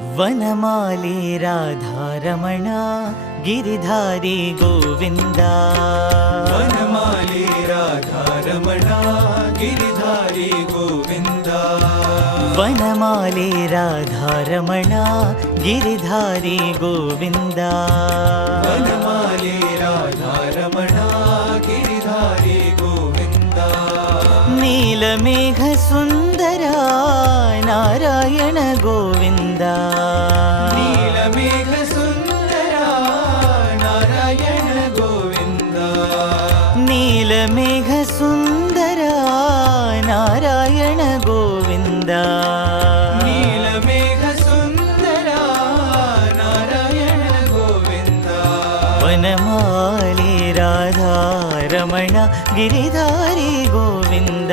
ವನಮಾಲಿ ರಾಧಾರಮಣ ಗಿರಿಧಾರಿ ಗೋವಿಂದ. ವನಮಾಲಿ ರಾಧಾರಮಣ ಗಿರಿಧಾರಿ ಗೋವಿಂದ. ವನಮಾಲಿ ರಾಧಾರಮಣ ಗಿರಿಧಾರಿ ಗೋವಿಂದ. ವನಮಾಲಿ ರಾಧಾರಮಣ ಗಿರಿಧಾರಿ ಗೋವಿಂದ. ನೀಲಮೇಘ ಸುಂದರ ನಾರಾಯಣ ಗೋವಿಂದ. ನೀಲಮೇಘ ಸುಂದರ ನಾರಾಯಣ ಗೋವಿಂದ. ನೀಲಮೇಘ ಸುಂದರ ನಾರಾಯಣ ಗೋವಿಂದ. ನೀಲಮೇಘ ಸುಂದರ ನಾರಾಯಣ ಗೋವಿಂದ. ವನಮಾಲಿ ರಾಧಾರಮಣ ಗಿರಿಧಾರಿ ಗೋವಿಂದ.